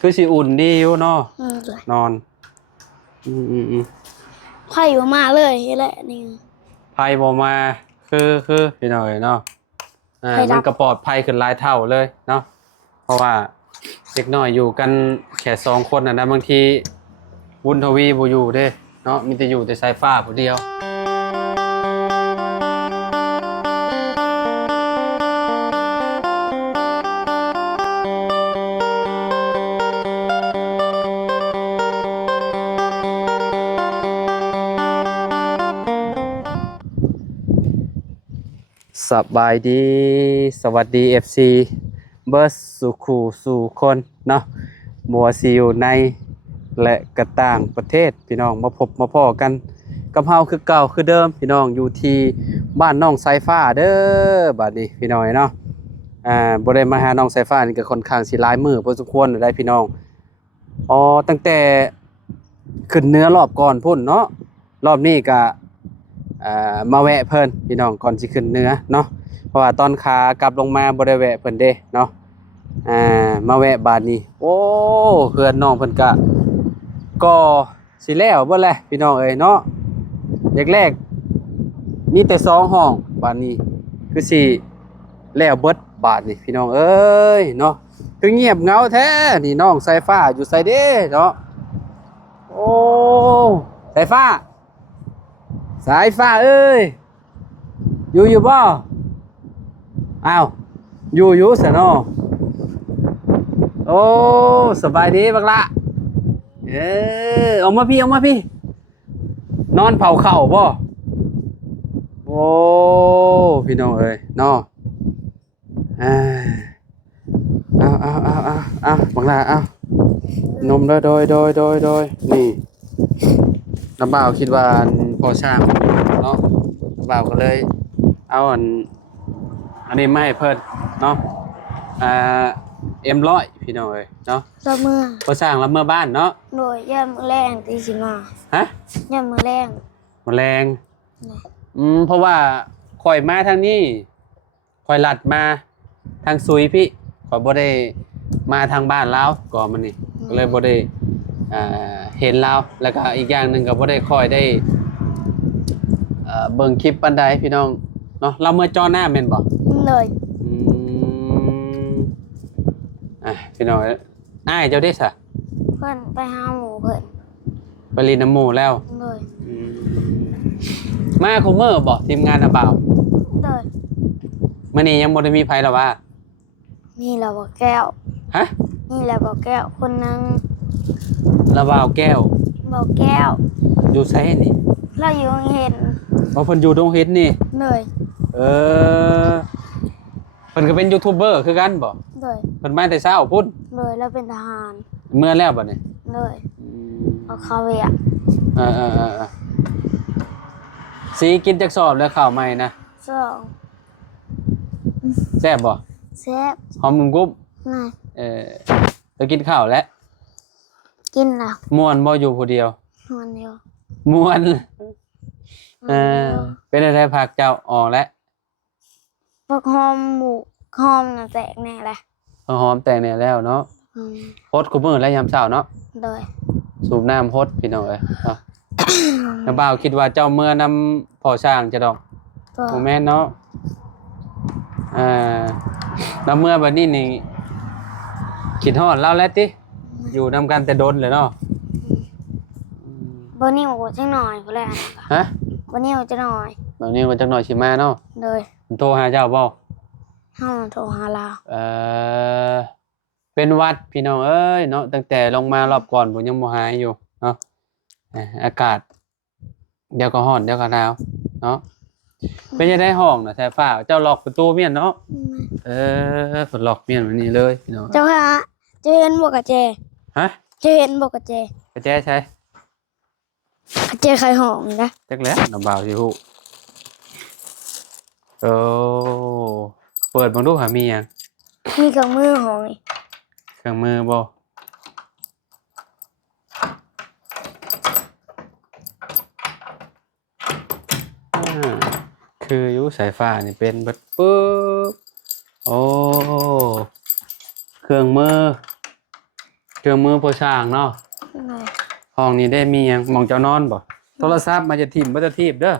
คือสิอุ่นดีอยู่เนาะ เลย นอนไข่อยู่มาเลยนี่แหละนี่ ไพ่บ่มาคือพี่น้อยเนาะมันก็ปลอดภัยขึ้นหลายเท่าเลยเนาะเพราะว่าเด็กน้อยอยู่กันแค่2คนนะบางทีบุญทวีบ่อยู่เด้เนาะมีแต่อยู่แต่สายฟ้าผู้เดียวสบายดีสวัสดี FC เบิร์สสุขูสู่คนเนาะบัวซีอยู่ในและกระต่างประเทศพี่น้องมาพบมาพ่อกันกับเฮาคือเก่าคือเดิมพี่น้องอยู่ที่บ้านน้องสายฟ้าเด้อบัดนี้พี่น้อยเนาะบ่ได้มาหาน้องสายฟ้านี่ก็ค่อนข้างสิหลายมื้อพอสมควรได้พี่น้องอ๋อตั้งแต่ขึ้นเหนือรอบก่อนพุ่นเนาะรอบนี้ก็มาแวะเพิ่นพี่น้องก่อนสิขึ้นเหนือเนาะเพราะว่าตอนขากลับลงมาบ่ได้แวะเพิ่นเด้เนาะมาแวะบาดนี้โอ้เพื่อนน้องเพิ่นก็สิแล้วเบิดแหละพี่น้องเอ้ยเนาะแรกๆมีแต่2ห้องบาดนี้คือสิแล้วเบิดบาดนี้พี่น้องเอ้ยเนาะคือเงียบเหงาแท้นี่น้องสายฟ้าอยู่ไสเด้เนาะโอ้สายฟ้าสายฟ้าเอ้ยอยู่บ่อ้าวอยู่ซะเนาะโอ้สบายดีบักละเอามาพี่นอนเผาเข่าบ่โอ้พี่น้องเอ้ยเนาะเอาบักละเอานมโดยนี่น้ำบ่าวคิดว่าพอช่างเนาะน้ำบ่าวก็เลยเอาอันนี้ไม่ให้เพิ่นเนาะM100พี่น้องเอ้ยเนาะ ละเมื่อ พอสร้างแล้วเมื่อบ้านเนาะ โดยย่ามมือแรงตีสิมา ฮะ ย่ามมือแรง แมลงเพราะว่าข่อยมาทางนี้ข่อยลัดมาทางซุยพี่ข่อยบ่ได้มาทางบ้านแล้วก่อนมันนี่ก็เลยบ่ได้เห็นแล้วแล้วก็อีกอย่างหนึงก็บ่ได้ค่อยได้เบิ่งคลิปปานใดพี่น้องเนาะเราเมื่อจอหน้าแม่นบ่ เลย พี่น้องอ้ายเจ้าได้ซะ เพื่อนไปหาหมูเพื่อน ไปรีน้ำหมูแล้ว เลย มาคุมเมอร์บ่ทีมงานน่ะเปล่า เลย มื้อนี้ยังบ่ได้มีไผหรอว่า นี่แหละบอกแก้ว ฮะ นี่แหละบอกแก้วคนนึง ระบ่าวแก้ว บอกแก้ว อยู่ไสนี่ เราอยู่เห็น บ่เพิ่นอยู่ดงเฮ็ดนี่ เลย เออเพิ่นก็เป็นยูทูบเบอร์คือกันบ่ เลย เพิ่นมาแต่เช้าพุ่น เลยแล้วเป็นทหาร เมื่อแล้วบัดนี้ เลยเอาเขาเวีย เออสีกินจักสอบแล้วข้าวใหม่นะ สอง แซ่บบ่ แซ่บ หอมกรุบ นาย แล้วกินข้าวแล้ว กินแล้ว ม่วนบ่อยู่ผู้เดียวน อนเดียว ม่วน นอนเดียว เป็นอะไรพักเจ้าออกแล้ว พวกหอมหมูหอมน่ะแตกแน่แหละ หอมแต่งเนี่ยแล้วเนาะโพดคุมื้อแล้วยามเช้าเนาะ เลย สูบน้ำโพดพี่น้องเอ้ยเนาะ น้าบ่าวคิดว่าเจ้าเมื่อนำพ่อช้างจะดอก ก็ โมแม่นเนาะแล้วเมื่อบัดนี้นี่คิดฮอดเราแล้วติอยู่นำกันแต่โดนเลยเนาะ บนนี้โอ้จังหน่อยก็แล้ว ฮะ บนนี้โอ้จังหน่อย ตอนนี้มันจักหน่อยสิมาเนาะ เลย ผมโทรหาเจ้าบ่ ห้องโทรหาเรา เป็นหวัดพี่น้องเอ้ยเนาะตั้งแต่ลงมารอบก่อนผมยังบ่หายอยู่เนาะอากาศเดี๋ยวก็ร้อนเดี๋ยวก็หนาวเนาะเป็นยังไงห้องน่ะแท้ฟ้าเจ้าล็อกประตูเมียนเนาะเปิดล็อกเมียนวันนี้เลยพี่น้อง เจ้าฮะเจเห็นบอกกับเจ ฮะ เจเห็นบอกกับเจ กระแจใช่ กับเจใครห้องนี่นะ จักแล้วน้ำบ่าวสิฮู้โอ้เปิดบังดูหามีหยัง มีเครื่องมือห้องนี่ เครื่องมือบ่คืออยู่สายฟ้านี่เป็นเบิดปึ๊บโอ้เครื่องมือ เครื่องมือผู้ช่างเนาะ เลย ห้องนี้ได้มีหยังหมองเจ้านอนบ่โทรศัพท์มาจะทิ่มบ่จะทีบเด้อ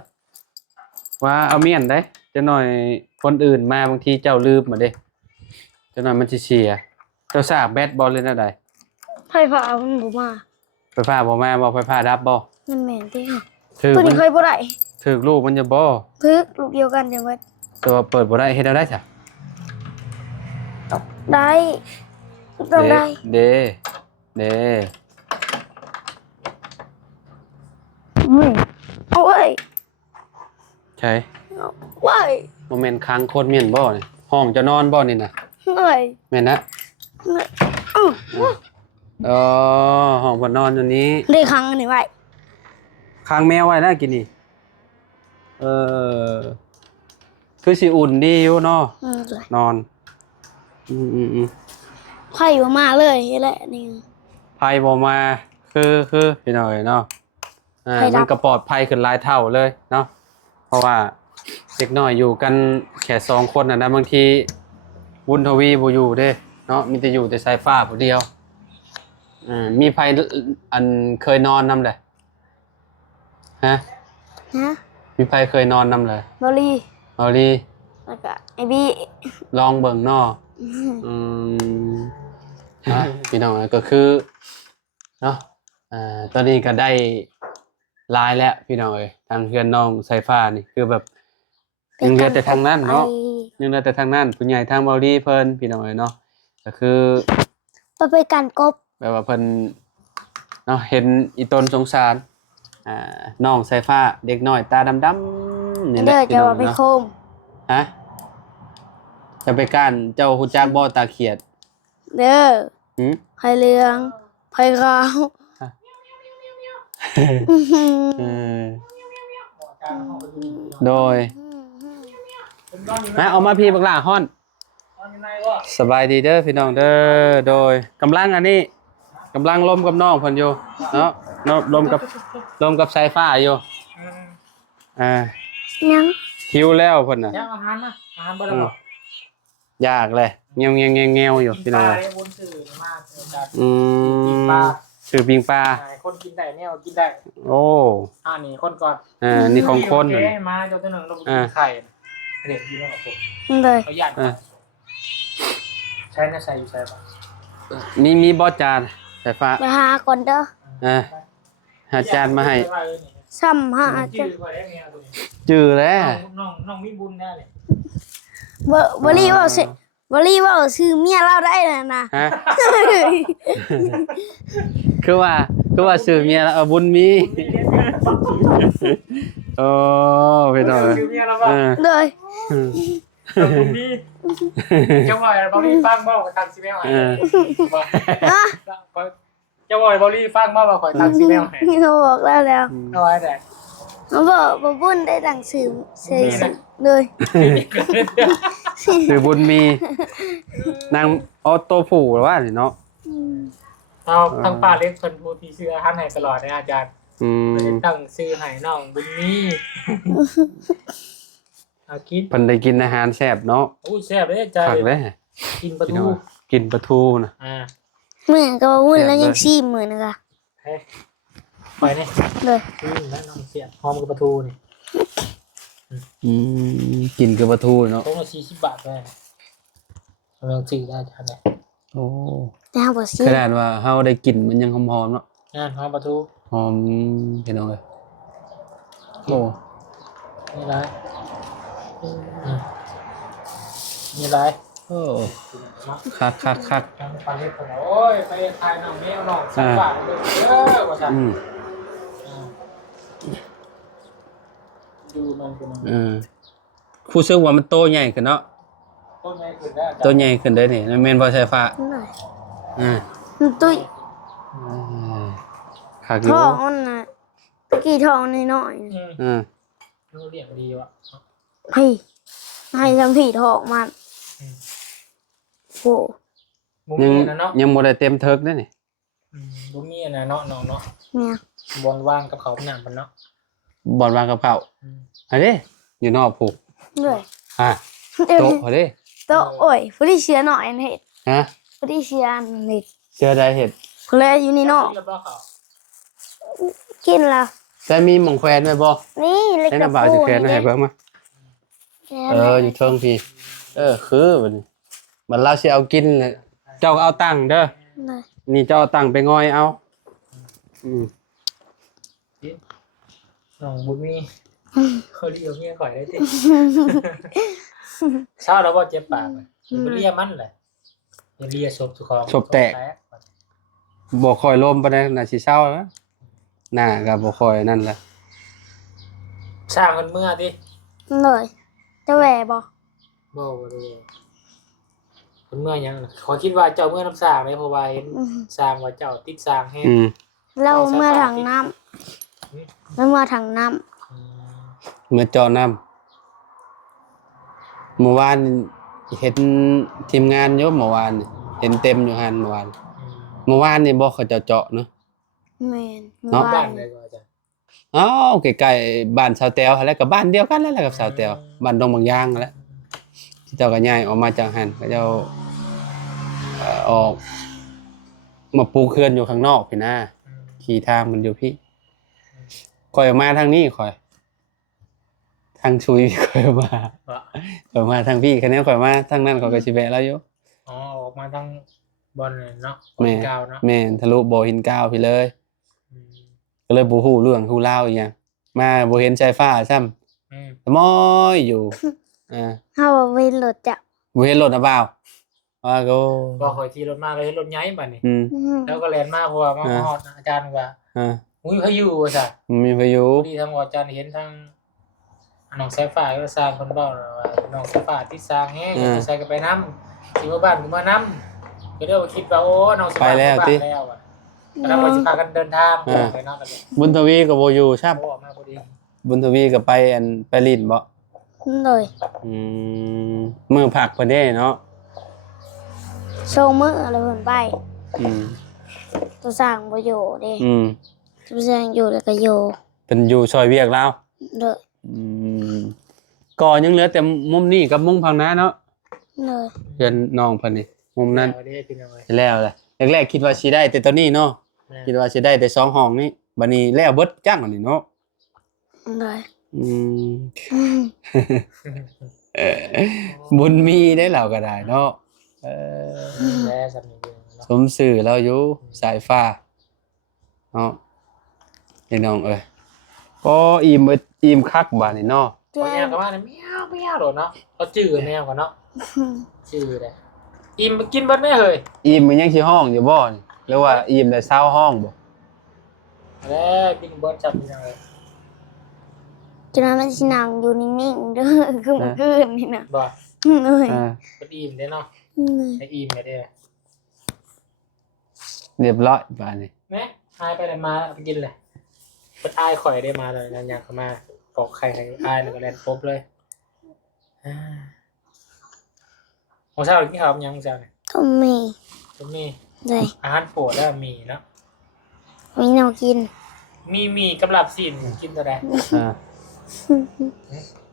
ว่าเอาเมียนได้จะหน่อยคนอื่นมาบางทีเจ้าลืมมาเด้จะหน่อยมันสิเสียเจ้าทราบแบตบ่เลยนะใด ไฟฟ้ามันบ่มา ไฟฟ้าบ่มาบ่ไฟฟ้าดับบ่ มันแม่นติ ถึก ตัว มั นี้ น เคยบ่ได้ ถึกลูกมันจะบ่ พึกลูกเดียวกันจังว่า แต่ว่าเปิดบ่ได้เฮ็ดเอาได้จ้ะ ได้ต้องได้ เด้เด้ โอ้ย ใช่ โอ้ย บ่แม่นค้างโคตรเมียนบ่นี่ห้องจะนอนบ่นี่น่ะ โอ้ย แม่นนะ อื้อ อ๋อห้องบ่นอนอยู่นี้ ได้ครั้งอันนี้ไว้ ค้างแมวไว้นะกินนี่คือสิอุ่นดีอยู่เนาะ เลย นอน อืม ไผ่บ่มาเลยนี่แหละนี่ ไพ่บ่มาคือพี่น้อยเนาะ ไพ่ดับ มันก็ปลอดภัยขึ้นหลายเท่าเลยเนาะ เพราะว่าเด็กน้อยอยู่กันแค่2คนน่ะนะบางทีบุญทวีบ่อยู่เด้เนาะมีแต่อยู่แต่สายฟ้าผู้เดียวมีไผอันเคยนอนนำเลยฮะ ฮะ มีไผเคยนอนนำเลย บอลี่ เอาดี แล้วก็ไอ้บี้ ลองเบิ่งเนาะ อืมพี่น้องก็คือเนาะตอนนี้ก็ได้ลายแล้วพี่น้องเอ้ยทางเพื่อนน้องสายฟ้านี่คือแบบยังเหลือแต่ทางนั้นเนาะยังเหลือแต่ทางนั้นผู้ใหญ่ทางเบาดีเพิ่นพี่น้องเอ้ยเนาะก็คือ ไปกันกบ แบบว่าเพิ่นเนาะเห็นอีตนสงสารน้องสายฟ้าเด็กน้อยตาดำๆนี่แหละ เด้อ พี่ จะ น้อง ว่าไป เนาะ โคม ฮะจะไปก้านเจ้าฮู้จักบ่ตาเขียด เด้อ หึ ไผ่เหลืองไผ่ขาว เออโดยเอามาพี่บักหล่าฮ้อนสบายดีเด้อพี่น้องเด้อโดยกำลังอันนี้กำลังลมกับน้องเพิ่นอยู่เนาะลมกับสายฟ้าอยู่ยัง หิวแล้วเพิ่นน่ะ ยังอาหารนะอาหารบ่ได้บอก ยากเลยเงียวอยู่พี่น้อง ได้วนสื่อมากจาก มคือปิงปลา คนกินได้เนี่ยกินได้ โอ้ นี่คนก่อน นี่ของคน โอ น่ะ เคมาเจ้าตัวหนึ่งเรากินไข่เด็กกินแล้วผม เลย เขาหยาดใช้น่าใส่อยู่ใช่ปะ มีบอสจานสายฟ้า ไปหาก่อนเด้อ หาจานมาให้ ซ้ำหา จื จ้ะ ดกว่าได้เมียตัวนี้ จื้อแล้ว น้องมีบุญแน่เลย บอลี่ว่าสิบอลี่ว่าซื้อเมียเราได้น่ะนะ ฮะ คือว่าสื่อเมียแล้วบุญมีโอ้พี่น้อง คือเมียเราบอก เลย บุญมีเจ้าบอยบอลลี่ฟังบอกทางซีเมลเจ้าบอยบอลลี่ฟังบอกว่าคอยทางซีเมลให้ เขาบอกแล้ว เอาไว้แต่ เขาบอกบ่บุญได้ดังสื่อเลย สื่อบุญมีนางออโต้ผูหรือว่าเนาะ เอาทางป้าเล็กคนบูทีซื้ออาหารให้ตลอดนะอาจารย์ตั้งซื้อให้น้องบุญมีเอากิน เพิ่นได้กินอาหารแซ่บเนาะ โอ้แซ่บเลยอาจาร ผัก ย์ เลย กินปลา พี่ ทู น้องกินปลาทูนะ เหมือนกับว่าบุญแล้วยังซีเหมือนกัน เฮ้ยไปเนี่ย เลย แล้วน้องเสียหอมกับปลาทูนี่ กินกับปลาทูเนาะ ต้องละ40 บาทแม่ลองซื้อได้อาจารย์เนี่ย โอ้ แต่เขาบอกซี ขนาดว่าเฮาได้กลิ่นมันยังหอมๆเนาะ หอมปลาทู หอมพี่น้องเอ้ยโอ้ นี่ไรนี่ไร โอ้คัก ทางปลาเล็กคนโอ้ยไปทายน้องแมวน้องสักบาทเลยว่าสั่นดูมันเป็น ผู้ซึ่งว่ามันโตใหญ่ขึ้นเนาะ ต้นใหญ่ขึ้นได้ โตใหญ่ขึ้นได้นี่แม่นบ่ใช่ฟ้า หน่อย อ่า ตุ้ย คักอยู่ ทองมันน่ะตะกี้ทองน้อย เราเรียกดีว่ะ ๆให้ทำผีทองมันโอ้ บุ้ ยัง มีนะเนาะ ยังบ่ได้เต็มเทิกเด้นี่ บุ้มีนะเนาะเนาะ เนี่ย บอลว่างกับเขาหนังมันเนาะ บ่อนวางกับข้าวอันนี้อยู่นอกผูก เลย โต๊ะเอาดิ โตโอ้ยผู้ที่เชื้อหน่อยเห็ด ฮะ ผู้ที่เชื้อเห็ด เชื่อได้เห็ด เพลอยู่นี่เนาะ แล้วบ่เขา กินละ แต่มีหม่องแขวนไว้บ่ นี่เล็ก ให้ กับ น้าบ่าวสิแขวนให้เบิ่งมาอยู่เทิงพี่คือบัดนี้บัดเราสิเอากินแหละเจ้าก็เอาตังค์เด้อนี่เจ้าเอาตังค์ไปง่อยเอาอืม น้องบุญมีเขาเรียกเมียข่อยได้ติเช้าแล้วบ่เจ็บปากไปเลียมันแหละอย่าเลียศพเจ้าของ ศพแตก บ่ค่อยลมปานใดน่าสิเช้านะหน้าก็บ่ค่อยนั่นแหละ สร้างมันเมื่อติ เลยจะแหวบ่ บ่ได้มันเมื่อยังขอคิดว่าเจ้าเมื่อน้ำสร้างเลยเพราะว่าเห็นสร้างว่าเจ้าติดสร้างแฮง เราเมื่อถังน้ำแล้วเมื่อถังน้ เมื่อเจาะน้ำเมื่อวานเห็นทีมงานอยู่เมื่อวานนี่เห็นเต็มอยู่หั่นเมื่อวานนี่บ่เขาเจาะเนาะ ำแมน เนาะ บ้านเลยก็จะ อ้าวใกล้ๆบ้านสาวแตวหั่นแหละก็บ้านเดียวกันนั่นแหละกับสาวแตวบ้านดงบางยางนั่นแหละที่เจ้าก็ย้ายออกมาจากหั่นก็เจ้าออกมาปูเขื่อนอยู่ข้างนอกพี่นะขี่ทางมันอยู่พี่ข่อยออกมาทางนี้ข่อยทางชุยข่อยออกมาทางพี่คะแนนข่อยมาทางนั้นข่อยก็สิแวะแล้วอยู่ อ๋อออกมาทางบอลเลยเนาะ แม่ กาวเนาะ แม่นทะลุบ่อหินก้าวพี่เลย ก็เลยบ่ฮู้เรื่องฮู้ราวอีหยังมาบ่เห็นสายฟ้าซ้ำมอยอยู่เฮาเวนรถจะ บ่เห็นรถนะบ่าวว่าก็ ก็คอยขี่รถมาเลยรถใหญ่บัดนี้ อืม แล้วก็แล่นมาเพราะว่ามาฮอดอาจารย์ว่าอุ้ยพายุว่าซะ มีพายุ พอดีทางอาจารย์เห็นทางน้องสายฟ้าก็สร้างเพิ่นเว้าว่าน้องสายฟ้าที่สร้างแฮงใส่กันไปนำสิมาบ้านกูมานำก็เลยว่าคิดว่าโอ้น้องสายฟ้าแล้วอ่ะแล้วก็สิพากันเดินทางไปเนาะกัน บุญทวีก็บ่อยู่ครับ โอ้มาพอดี บุญทวีก็ไปลิ้นบ่ เลย มื้อพักเพิ่นเด้เนาะ โชมืออะไรเพิ่นไปตัวสร้างบ่อยู่เด้ตัวสร้างอยู่แล้วก็อยู่ เพิ่นอยู่ซอยเวียกลาว เด้อก็ยังเหลือแต่มุมนี้กับมุมฝั่งนั้นเนาะ เลย เพิ่นน้องเพิ่นนี่มุมนั้น แล้วได้เป็นยังไง แล้วแรกๆคิดว่าสิได้แต่ตอนนี้เนาะคิดว่าสิได้แต่2ห้องนี้บัดนี้แล้วเบิดจังอันนี้เนาะ เลย บุญมีได้เราก็ได้เนาะแล้วสำนึกเนาะ สมสื่อเราอยู่สายฟ้าเนาะพี่น้องเอ้ยก็อิ่มคักบาดนี่เนาะ พอแมวก็ว่าแมวแมวโดดเนาะเขาจื้อแมวก่อนเนาะจื้อเลยอิ่มกินเบิดได้เฮ้ย อิ่มมันยังสิห้องอยู่บ่นี่หรือว่าอิ่มได้20ห้องบ่ แล้วกินเบิดจับยังไง จนนั้นมันสินั่งอยู่นิ่งๆเด้อคือเมื่อคืนนี่น่ะ บ่ เลย ก็อิ่มได้เนาะไอ้อิ่มได้ เรียบร้อยบาดนี้ แม่หายไปไหนมาไปกินเลยเปิดอายข่อยได้มาเลยนั่นอยากเข้ามาปอกไข่ให้อายแล้วก็แล่นปุ๊บเลยของเช้ากินข้าวยังเช้าเนี่ย ต้องมี ตรงนี้ เลย อาหารโปรดแล้วมีเนาะ มีแนวกิน มีกำลับสินกินตัวใด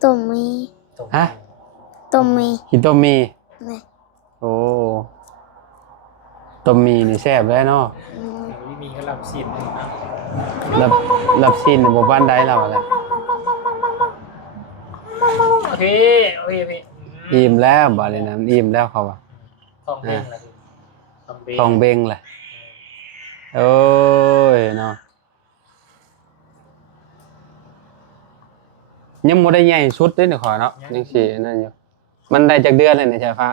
ต้มมี ฮะ ต้มมี กินต้มมี เลย โอ้ต้มมีนี่แซ่บแล้วเนาะ มีกำลับสินนะ รับชิ้นบ่บ้านใดแล้วล่ะ โอเคพี่ อิ่มแล้วบาดนี้นะอิ่มแล้วเขาว่า ต้องเบ่งละดิ ทองเบงแหละโอ้ยเนาะยังบ่ได้ใหญ่สุดเด้นี่ขอเนาะจังซี่นั่นอยู่มันได้จักเดือนเลยนี่ใช่ฟ้า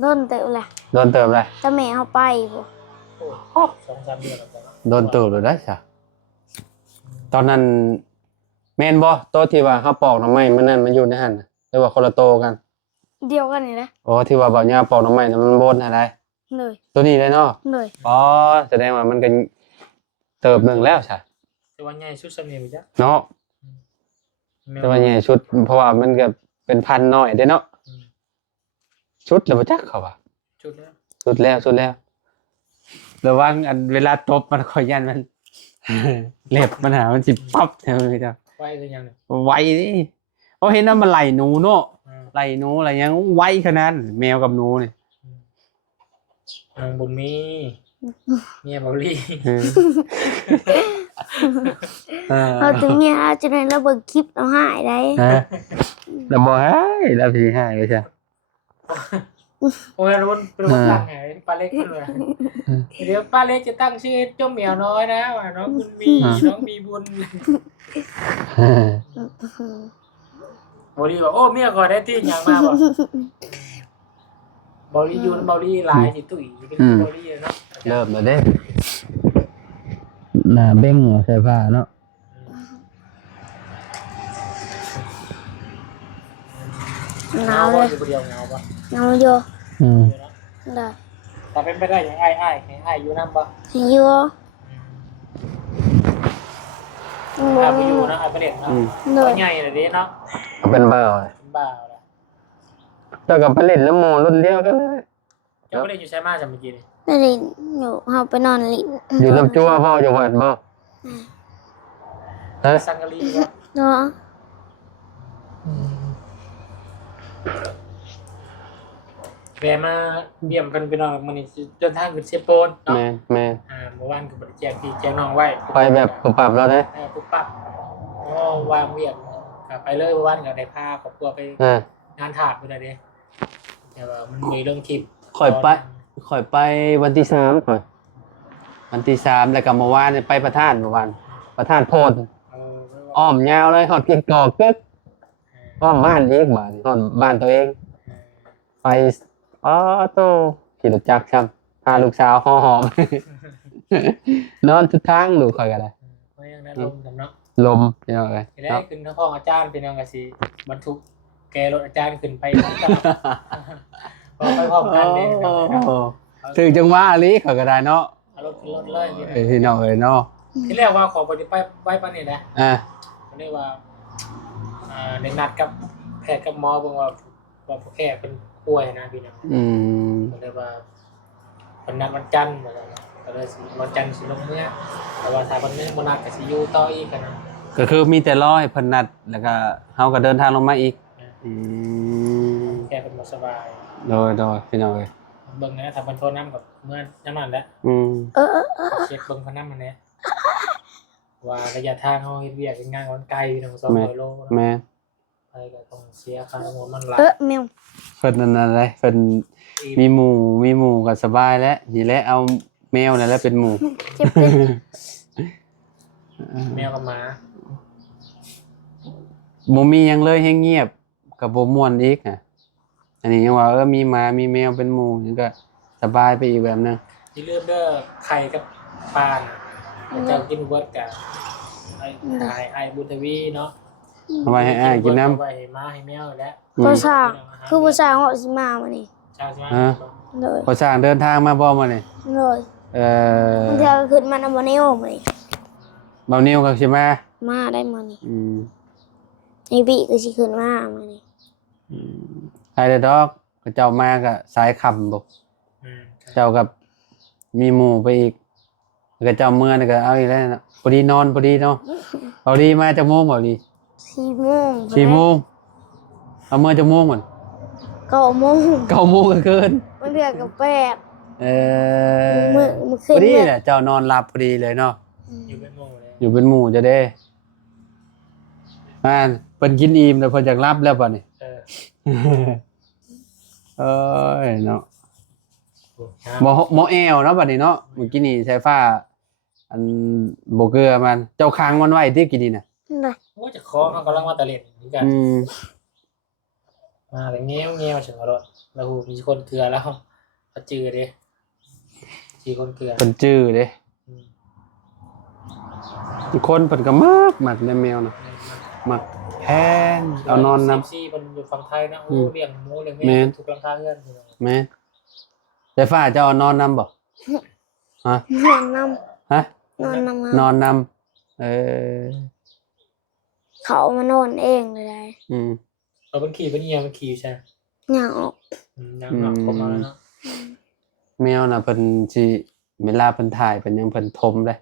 โดนเตะแหละ โดนเติมเลย แต่แม่เอาไปบ่ โอ้2-3 เดือนแล้วจ้ะ โดนเติมเลยได้จ้ะตอนนั้นแม่นบ่โตที่ว่าเขาปอกหน่อไม้มันนั่นมันอยู่ในหั่นหรือว่าคนละโตกัน เดียวกันนี่แหละ โอ้ที่ว่าบ่าวย่าปอกหน่อไม้น่ะมันโบนอะไร เลย ตัวนี้ได้เนาะ เลย อ๋อแสดงว่ามันก็เติบหนึงแล้วจ้ะ แต่ว่าใหญ่สุดสำเนียงจ้ะ เนาะแต่ว่าใหญ่ชุดเพราะว่ามันก็เป็นพันน้อยเด้เนาะชุดแล้วบ่จักเขาว่า ชุดแล้ว สุดแล้วระวังอันเวลาตบมันคอยยันมัน เล็บมันหามันสิปั๊บเท่านี้จ้ะ ไว้คือยังเนี่ย ไวนี่โอ้เห็นว่ามันไหลหนูเนาะไหลหนูอะไรยังไวขนาดแมวกับหนูนี่ น้องบุญมี เมียบ่ลี่ เอาถึงเมียเราจะได้เราเบิ่งคลิปเราหายได้ ฮะแล้วบ่ให้แล้วพี่ให้ไปซะ โอ้ยรุ่นเป็นคนตั้งไงป้าเล็กขึ้นเลยเดี๋ยวป้าเล็กจะตั้งชื่อเจ้าเหมียวน้อยนะว่าน้องบุญมีน้องมีบุญบอลี่บอกโอ้เมียก่อนได้ที่อย่างมาบอกบอลี่ยูนบอลี่ลายสิตุ๋ยเป็นบอลี่เนาะ เริ่มแล้วเด้หน้าเบ้งใส่ผ้าเนาะ หนาวเลย เดียวเงาปะ หนาวอยู่ อืม ได้ แต่เป็นไปได้อย่างไอ้ให้อยู่น้ำปะ เห็นอยู่ ไปอยู่นะไอ้ประเด็นเนาะตัวใหญ่เลยดิเนาะ เป็นเบาเลย เป็นบ้าเลย แล้วก็ไปเล่นน้ำหมู่รุ่นเดียวกันเลย เจ้าไม่ได้อยู่ใช้มาจำเมื่อกี้นี่ ไม่ได้อยู่เฮาไปนอนลิ้น อยู่ลำจั่วบ่อยู่วัดบ่ฮะ สังกะรีก็ เนาะ แวะมาเยี่ยมกันไปนอนมันนี่เดินทางขึ้นเซโปนเนาะ แม่ เมื่อวานกับบริแจกพี่แจกน้องไว้ ไปแบบปรับเราได้ ปุ๊บปั๊บก็วางเวียกกลับไปเลยเมื่อวานกับได้พาครอบครัวไป อ่าง านถากไปเลยดิแต่ว่ามันมีเรื่องคลิป ข่อยไปวันที่3ข่อยวันที่3แล้วก็เมื่อวานไปประธานเมื่อวานประธานโพนอ้อมยาวเลยฮอดเพียงกอกกึกอ้อมบ้านอีกบ้านฮอดบ้านตัวเองไปอ๋อโตขี่รถจักรซ้ำพาลูกสาวหอม นอนทุกทางลูกข่อยก็ได้ ไม่ยังได้ลมกันเนาะ ลมพี่น้องเอ้ย ทีแรกขึ้นทั้งห้องอาจารย์เป็นยังไงสิบรรทุกแกรถอาจารย์ขึ้นไปพร้อมกันพอไปพร้อมกันเนี่ย ถึงจังหวะนี้ข่อยก็ได้เนาะ เอารถขึ้นรถเลย พี่น้องเอ้ยเนาะ ที่แรกว่าขอไปไว้ปะเนี่ยนะ อ่ะ เขาเรียกว่าในนัดกับแพทย์กับหมอบอกว่าผู้แค่เป็นป่วยนะพี่น้อง อืม ก็เลยว่าวันนัดวันจันทร์เหมือนกันก็เลยวันจันทร์สิลงเมื่อแต่ว่าถ้าวันนี้วันนัดกับสิอยูต่ออีกกันนะ ก็คือมีแต่รอให้เพิ่นนัดแล้วก็เฮาก็เดินทางลงมาอีกอืม แค่เป็นบ่สบาย โดยพี่น้องเอ้ย เบิ่งนะถ้ามันโทรน้ำกับเมื่อน้ำมันแล้ว อืม เช็คเบิ่งเขาน้ำมันเนี่ยว่าระยะทางเขาเฮ็ดเวียกงานวันไกลพี่น้อง200 โล แม่ ไปก็ต้องเสียค่าหัวมันหลาย แมว เพิ่นนั่นน่ะเลยเพิ่นมีหมู่ก็สบายแล้วนี่แหละเอาแมวนั่นแหละเป็นหมู่ เจ็บเลย แมวกับหมา บ่มีหยังเลยให้เงียบก็บ่ม่วนอีกอ่ะอันนี้ยังว่ามีหมามีแมวเป็นหมู่นี่ก็สบายไปอีกแบบนึง ที่เริ่มเด้อไข่กับปลาน่ะเจ้ากินเวิร์ดกับไอ้บุญทวีเนาะ เอาไว้ให้อ้ายกินน้ำ ไว้ให้ม้าให้แมวแล้ว ผู้สาวคือผู้สาวเหาะสิมาวันนี้ ชาวใช่ไหม เลย พอสร้างเดินทางมาบ่มื้อนี้ เลย บ างทีก็ขึ้นมานำบ่แนวมื้อนี้ เบานิ้วก็สิมา มาได้มื้อนี้ อืม ไอ้บิก็สิขึ้นมามื้อนี้ ใครได้ดอกก็เจ้ามาก็สายค่ำบ่ เจ้ากับมีหมู่ไปอีกแล้วก็เจ้าเมื่อนี่ก็เอาอีกแล้วนะพอดีนอนพอดีเนาะพอดีมาจากโมงพอดี 4 โมง 4 โมงเอาเมื่อจากโมงมัน 9 โมง 9 โมงก็เกิน มันเดือกกับ8 เออ มื้อ พ ขึ้น อดี มื้อ แหละเจ้านอนหลับพอดีเลยเนาะ อยู่เป็นโมงเลย อยู่เป็นหมู่จะได้มาเพิ่นกินอิ่มแล้วเพิ่นอยากรับแล้วป่ะนี่ เอ้ยเนาะบ่แอวเนาะบัดนี้เนาะเมื่อกี้นี่ใช้ฟ้าอันบ่เกลือมันเจ้าค้างมันไว้ที่กินนี่น่ะ ได้ ว่าจะคล้องเขากำลังมาตะเล็ดนี่กัน อืม มาเลยเงี้ยวเฉยรถแล้วมีคนเกลือแล้วเขาจืดดิจีคนเกลือ เพิ่นจื้อเด้คนเพิ่นก็มักในแมวน่ะมักแพงเอานอนนำ ซีมันอยู่ฝั่งไทยนะโอ้เลี้ยงหมูเลี้ยง แม่ แม่ น ถูกหลังคาเงื่อน แม่นแต่ฟ้าเจ้าเอานอนนำบ่ฮะ นอนนำ ฮะ นอนนำ นอนนำเขามานอนเองเลยได้ อืม เราเป็นขี่เป็นเอียงเป็นขี่ใช่ ย่างออก ยังหนักผมมาแล้วเนาะ แมวน่ะเพิ่นสิเวลาเพิ่นถ่ายเพิ่นยังเพิ่นทมเลย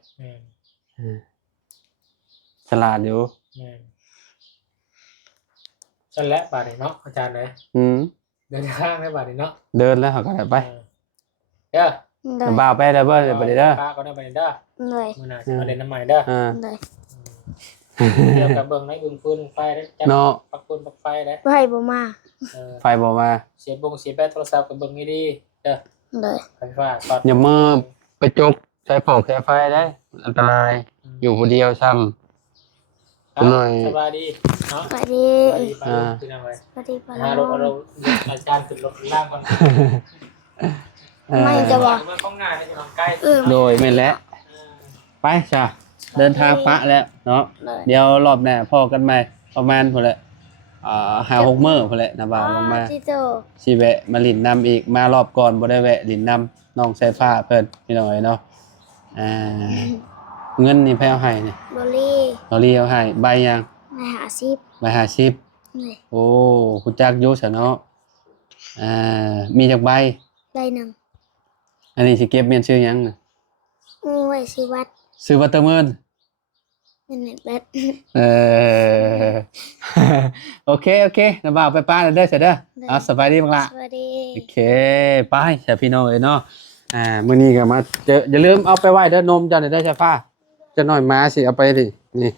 ฉลาดอยู่ ฉันและบาทเนาะอาจารย์เลย อืม เดินทางได้บาทเนาะ เดินแล้วเขาก็ได้ไป เด้อ เลย บ่าวไปเด้อเบิ่ไปเด้อ ป้าก็ได้ไปเด้อ เลย มื้อหน้าสิมาเล่นน้ำใหม่เด้อ เลย เดี๋ยวกับเบิ่งในบึงฟืนไฟได้จับ เนาะ ปักฟืนปักไฟได้ ไพ่บ่มา ไฟบ่มา เสียแบตโทรศัพท์กับเบิ่งดีๆเด้อ เลย ไฟฟ้าช็อต อย่ามือไปจกใช้ผอกใช้ไฟได้อันตรายอยู่ผู้เดียวซ้ำ หน่อย สบายดีเนาะ สวัสดี สบายดีไปคือนั่งไว้ สวัสดีปะ หา น้ ร อ ถ ง เราอาจารย์ขึ้นรถล่างก่อน ไม่จะบอก เมื่อข้างหน้าเนี่ยจะนอนใกล้ โดยไม่นแหละไปจ้ะเดินทางปะแล้วเนาะ เลย เดี๋ยวรอบหน้าพอกันใหม่ประมาณพุ่นแหละ5-6 มื้อพุ่นแหละนะบ่าวลงมา จิโต สิแวะมาลินน้ำอีกมารอบก่อนบ่ได้แวะลินน้ำน้องสายฟ้าเพิ่นพี่น้อยเนาะเงินนี่แพ้เอาให้นี่ บอลลี่ เราเรียวให้ใบยัง ในหาซิป ใบ50 เลย โอ้คุณจักอยู่ซะเนาะมีจักใบ ได้หนึ่ง อันนี้สิเก็บเมียนชื่อหยังน่ะ ไว้สิวัด ซื้อวัตเตอร์เมิน เงินเน็ตแบท เออ โอเคนะบ่าวไปป้าเด้อเสร็จเด้อเอาสบายดีบ้างละ สวัสดี โอเคไปใช่พี่น้องเอ้ยเนาะมื้อนี้ก็มาเจออย่าลืมเอาไปไหว้เด้อนมเจ้าหน่อยเด้อใช่ฟ้าจะหน่อยมาสิเอาไปดินี่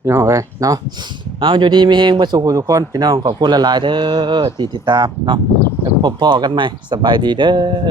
พี่น้องเอ้ยเนาะเอาอยู่ดีมีเฮงบ่สุขทุกคนพี่น้องขอบคุณหลายๆเด้อที่ติดตามเนาะแล้วพบพ่อกันใหม่สบายดีเด้อ